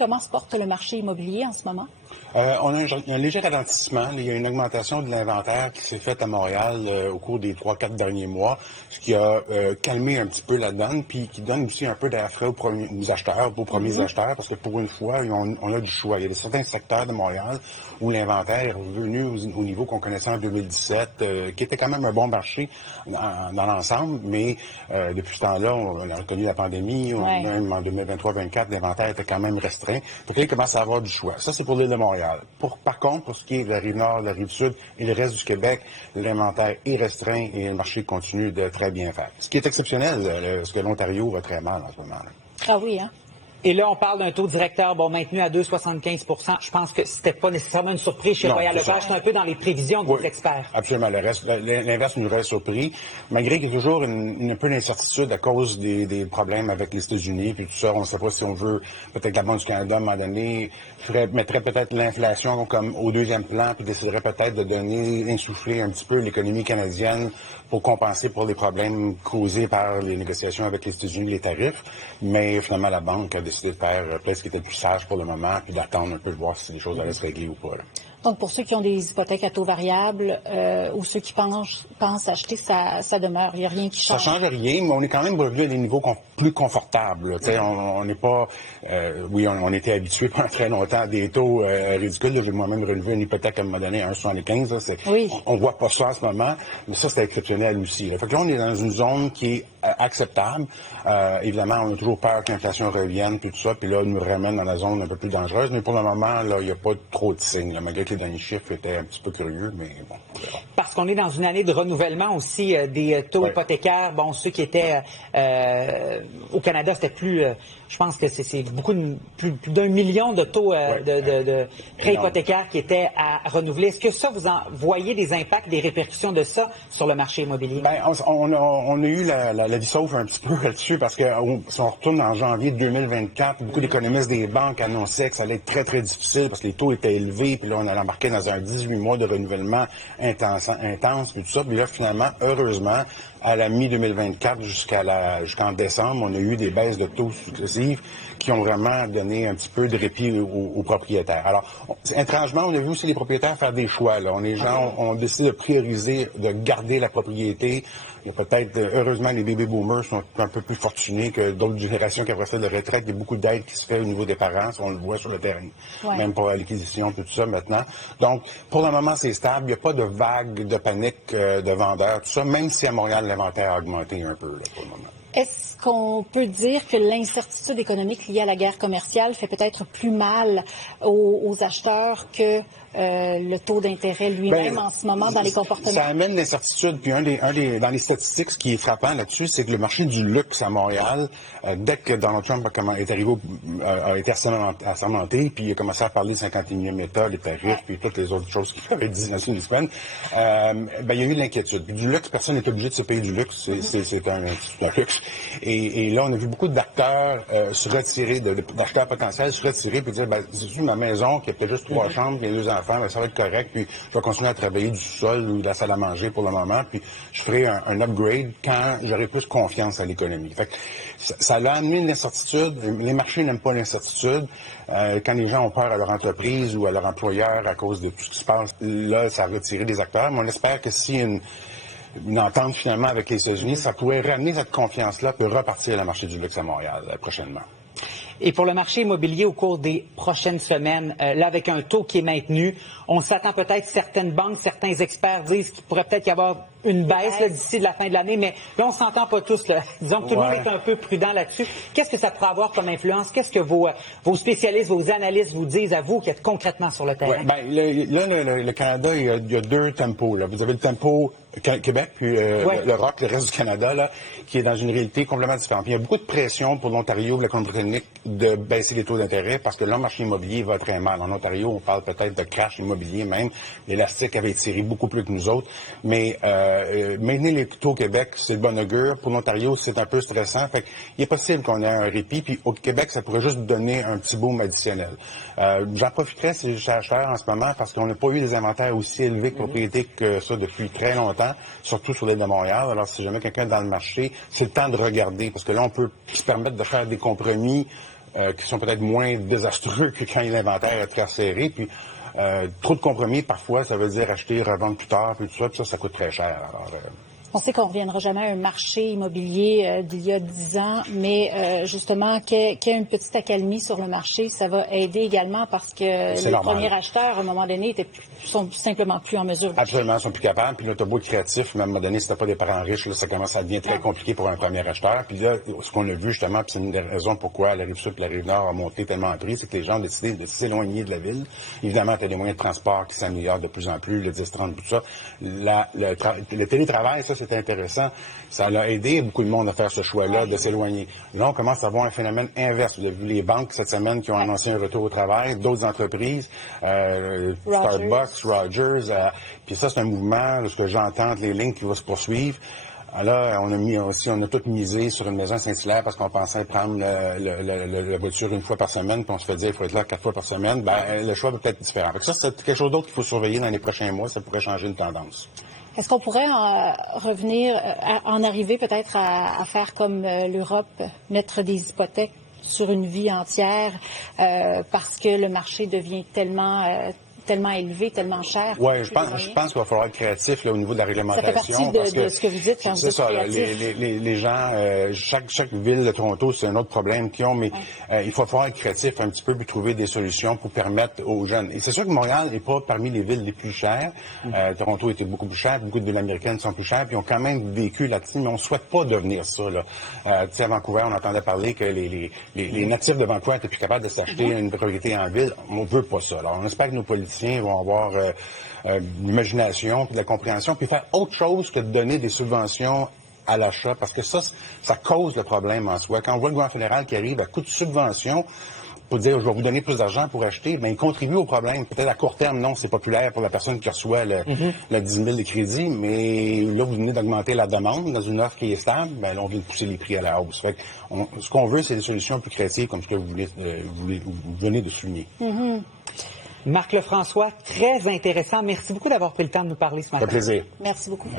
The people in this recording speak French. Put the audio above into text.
comment se porte le marché immobilier en ce moment? On a un léger ralentissement. Il y a une augmentation de l'inventaire qui s'est faite à Montréal au cours des 3-4 derniers mois, ce qui a calmé un petit peu la donne, puis qui donne aussi un peu d'air frais aux acheteurs, aux premiers acheteurs, parce que pour une fois, on a du choix. Il y a certains secteurs de Montréal où l'inventaire est revenu au niveau qu'on connaissait en 2017, qui était quand même un bon marché dans l'ensemble, mais depuis ce temps-là, on a connu la pandémie, même en 2023-2024, l'inventaire était quand même restreint. Donc là, il commence à avoir du choix. Ça, c'est pour l'île de Montréal. Par contre, pour ce qui est de la Rive-Nord, de la Rive-Sud et le reste du Québec, l'inventaire est restreint et le marché continue de très bien faire. Ce qui est exceptionnel, parce que l'Ontario va très mal en ce moment. Ah oui, hein? Et là, on parle d'un taux directeur maintenu à 2,75 %. Je pense que c'était pas nécessairement une surprise chez Royal Lepage. C'est un peu dans les prévisions des experts. Absolument. L'inverse nous aurait surpris. Malgré qu'il y a toujours un peu d'incertitude à cause des problèmes avec les États-Unis puis tout ça. On ne sait pas si on veut, peut-être la Banque du Canada, à un moment donné, mettrait peut-être l'inflation comme au deuxième plan puis déciderait peut-être de insuffler un petit peu l'économie canadienne pour compenser pour les problèmes causés par les négociations avec les États-Unis, les tarifs. Mais finalement, la Banque a décidé de faire peut-être ce qui était le plus sage pour le moment, puis d'attendre un peu de voir si les choses allaient se régler ou pas. Là. Donc, pour ceux qui ont des hypothèques à taux variable ou ceux qui pensent acheter, ça demeure. Il n'y a rien qui change. Ça change rien, mais on est quand même revenu à des niveaux plus confortables. On n'est pas... on était habitué pendant très longtemps à des taux ridicules. J'ai moi-même relevé une hypothèque à un moment donné à 1,75. On ne voit pas ça en ce moment, mais ça, c'est exceptionnel aussi. Là. Fait que là, on est dans une zone qui est acceptable. Évidemment, on a toujours peur que l'inflation revienne, puis tout ça, puis là, on nous ramène dans la zone un peu plus dangereuse. Mais pour le moment, là, il n'y a pas trop de signes, là, malgré que les derniers chiffres étaient un petit peu curieux, mais bon. Parce qu'on est dans une année de renouvellement aussi des taux hypothécaires. Bon, ceux qui étaient au Canada, c'était plus... je pense que c'est plus d'1 million de taux de prêts hypothécaires qui étaient à renouveler. Est-ce que ça, vous en voyez des impacts, des répercussions de ça sur le marché immobilier? Bien, on a eu la vie sauve un petit peu là-dessus parce que si on retourne en janvier 2024, beaucoup d'économistes des banques annonçaient que ça allait être très, très difficile parce que les taux étaient élevés, puis là, on allait embarquer dans un 18 mois de renouvellement intense, puis tout ça. Puis là, finalement, heureusement, à la mi-2024 jusqu'en décembre, on a eu des baisses de taux successives qui ont vraiment donné un petit peu de répit aux propriétaires. Alors, étrangement, on a vu aussi les propriétaires faire des choix. Là. Les gens ont décidé de prioriser, de garder la propriété. Il y a peut-être, heureusement, les baby boomers sont un peu plus fortunés que d'autres générations qui après ça de retraite. Il y a beaucoup d'aide qui se fait au niveau des parents, on le voit sur le terrain, même pour l'acquisition, tout ça maintenant. Donc, pour le moment, c'est stable. Il n'y a pas de vague de panique de vendeurs, tout ça, même si à Montréal, l'inventaire a augmenté un peu là, pour le moment. Est-ce qu'on peut dire que l'incertitude économique liée à la guerre commerciale fait peut-être plus mal aux acheteurs que le taux d'intérêt lui-même en ce moment dans les comportements? Ça amène l'incertitude. Puis dans les statistiques, ce qui est frappant là-dessus, c'est que le marché du luxe à Montréal, dès que Donald Trump est arrivé, a été assermenté, puis il a commencé à parler de 51e État, les tarifs, puis toutes les autres choses qu'il avait dit dans une semaine, il y a eu de l'inquiétude. Puis du luxe, personne n'est obligé de se payer du luxe. C'est un luxe. Et là, on a vu beaucoup d'acteurs se retirer, d'acheteurs potentiels se retirer puis dire, c'est ma maison qui a peut-être juste 3 chambres, qui a 2 enfants, ça va être correct, puis je vais continuer à travailler du sol ou de la salle à manger pour le moment, puis je ferai un upgrade quand j'aurai plus confiance à l'économie. Fait que ça a amené une incertitude. Les marchés n'aiment pas l'incertitude. Quand les gens ont peur à leur entreprise ou à leur employeur à cause de tout ce qui se passe, là, ça a retiré des acteurs. Mais on espère que si une entente finalement avec les États-Unis, ça pourrait ramener cette confiance-là, peut repartir le marché du luxe à Montréal prochainement. Et pour le marché immobilier au cours des prochaines semaines, là avec un taux qui est maintenu, on s'attend peut-être, certaines banques, certains experts disent qu'il pourrait peut-être y avoir une baisse d'ici la fin de l'année, mais là on s'entend pas tous. Là. Disons que tout le monde est un peu prudent là-dessus. Qu'est-ce que ça pourrait avoir comme influence? Qu'est-ce que vos spécialistes, vos analystes vous disent à vous qui êtes concrètement sur le terrain? Le Canada, il y a 2 tempos. Là. Vous avez le tempo Québec, puis le ROC, le reste du Canada, là, qui est dans une réalité complètement différente. Puis il y a beaucoup de pression pour l'Ontario et la Colombie-Britannique de baisser les taux d'intérêt parce que là, le marché immobilier va très mal. En Ontario, on parle peut-être de crash immobilier même. L'élastique avait tiré beaucoup plus que nous autres. Mais maintenir les taux au Québec, c'est de bon augure. Pour l'Ontario, c'est un peu stressant. Fait qu'il est possible qu'on ait un répit. Puis au Québec, ça pourrait juste donner un petit boom additionnel. J'en profiterais si je suis acheteur en ce moment parce qu'on n'a pas eu des inventaires aussi élevés de propriétés que ça depuis très longtemps, surtout sur l'île de Montréal. Alors, si jamais quelqu'un est dans le marché, c'est le temps de regarder parce que là, on peut se permettre de faire des compromis qui sont peut-être moins désastreux que quand l'inventaire est très serré. Puis, trop de compromis, parfois, ça veut dire acheter, revendre plus tard, puis tout ça, ça coûte très cher. Alors, on sait qu'on ne reviendra jamais à un marché immobilier d'il y a 10 ans, mais justement, qu'il y ait une petite accalmie sur le marché, ça va aider également parce que les premiers acheteurs, à un moment donné, sont simplement plus en mesure d'acheter. Absolument, ils sont plus capables. Puis là, t'as beau être créatif, mais à un moment donné, si t'as pas des parents riches, là, ça commence à devenir très compliqué pour un premier acheteur. Puis là, ce qu'on a vu justement, puis c'est une des raisons pourquoi la Rive-Sud et la Rive-Nord ont monté tellement en prix, c'est que les gens ont décidé de s'éloigner de la ville. Évidemment, t'as des moyens de transport qui s'améliorent de plus en plus, le 10-30, tout ça. Le télétravail, ça, c'est intéressant. Ça a aidé beaucoup de monde à faire ce choix-là, de s'éloigner. Là, on commence à voir un phénomène inverse. Vous avez vu les banques cette semaine qui ont annoncé un retour au travail, d'autres entreprises, Starbucks, Rogers. Puis ça, c'est un mouvement, ce que j'entends, les lignes qui va se poursuivre. Alors, on a tout misé sur une maison à Saint-Hilaire parce qu'on pensait prendre la voiture une fois par semaine, puis on se fait dire qu'il faut être là 4 fois par semaine. Ben, le choix va peut-être être différent. Fait que ça, c'est quelque chose d'autre qu'il faut surveiller dans les prochains mois. Ça pourrait changer une tendance. Est-ce qu'on pourrait en arriver peut-être à faire comme l'Europe, mettre des hypothèques sur une vie entière parce que le marché devient tellement élevé, tellement cher? Oui, je pense qu'il va falloir être créatif là, au niveau de la réglementation. Ça fait partie de ce que vous dites quand vous êtes créatif. Les gens, chaque ville de Toronto, c'est un autre problème qu'ils ont, mais il faut falloir être créatif un petit peu puis trouver des solutions pour permettre aux jeunes. Et c'est sûr que Montréal n'est pas parmi les villes les plus chères. Toronto était beaucoup plus cher, beaucoup de villes américaines sont plus chères, puis ils ont quand même vécu là-dessus, mais on ne souhaite pas devenir ça. Là. À Vancouver, on entendait parler que les natifs de Vancouver étaient plus capables de s'acheter une propriété en ville. On ne veut pas ça. Alors, on espère que nos politiciens vont avoir l'imagination, puis de la compréhension, puis faire autre chose que de donner des subventions à l'achat, parce que ça cause le problème en soi. Quand on voit le gouvernement fédéral qui arrive à coup de subvention pour dire je vais vous donner plus d'argent pour acheter, bien, il contribue au problème. Peut-être à court terme, non, c'est populaire pour la personne qui reçoit le 10 000 de crédit, mais là, vous venez d'augmenter la demande dans une offre qui est stable, bien là, on vient de pousser les prix à la hausse. Fait que ce qu'on veut, c'est des solutions plus créatives, comme ce que vous venez de souligner. Marc Lefrançois, très intéressant. Merci beaucoup d'avoir pris le temps de nous parler ce matin. Ça fait plaisir. Merci beaucoup.